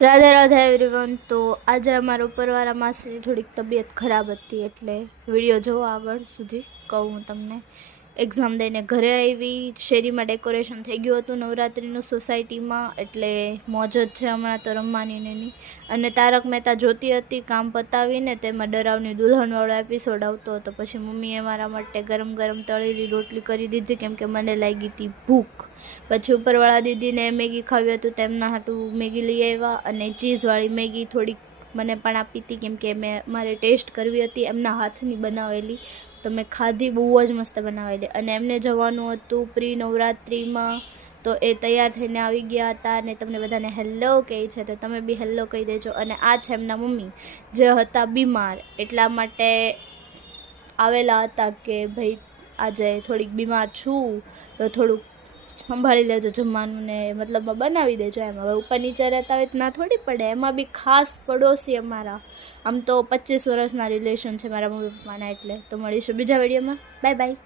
Radhe Radhe everyone. તો આજે અમારા ઉપરવાળા માસીની થોડીક તબિયત ખરાબ હતી, એટલે વિડીયો જોવો આગળ સુધી કહું હું તમને। એક્ઝામ દઈને ઘરે આવી, શેરીમાં ડેકોરેશન થઈ ગયું હતું નવરાત્રિનું સોસાયટીમાં, એટલે મોજ જ છે હમણાં તો રમવાની ને એની। અને તારક મહેતા જોતી હતી કામ પતાવીને, તેમાં ડરાવની દુલ્હનવાળો એપિસોડ આવતો હતો। પછી મમ્મીએ મારા માટે ગરમ ગરમ તળેલી રોટલી કરી દીધી, કેમ કે મને લાગી હતી ભૂખ। પછી ઉપરવાળા દીદીને મેગી ખાવી હતું, તેમના હાટું મેગી લઈ આવ્યા, અને ચીઝવાળી મેગી થોડીક મને પણ આપી હતી, કેમ કે મારે ટેસ્ટ કરવી હતી એમના હાથની બનાવેલી। તો મેં ખાધી, બહુ જ મસ્ત બનાવેલી। અને એમને જવાનું હતું પ્રી નવરાત્રિમાં, તો એ તૈયાર થઈને આવી ગયા હતા, અને તમને બધાને હેલો કહે છે, તો તમે બી હેલો કહી દેજો। અને આ છે એમના મમ્મી, જે હતા બીમાર, એટલા માટે આવેલા હતા કે ભાઈ આજે થોડીક બીમાર છું, તો થોડુંક સંભાળી લેજો જમવાનું ને, મતલબ બનાવી દેજો એમ। હવે ઉપર નીચે રહેતા હોય ના થોડી પડે, એમાં બી ખાસ પડોશી અમારા, આમ તો 25 વર્ષના રિલેશન છે મારા મમ્મી પપ્પાના। એટલે તો મળીશું બીજા વિડીયોમાં, બાય બાય।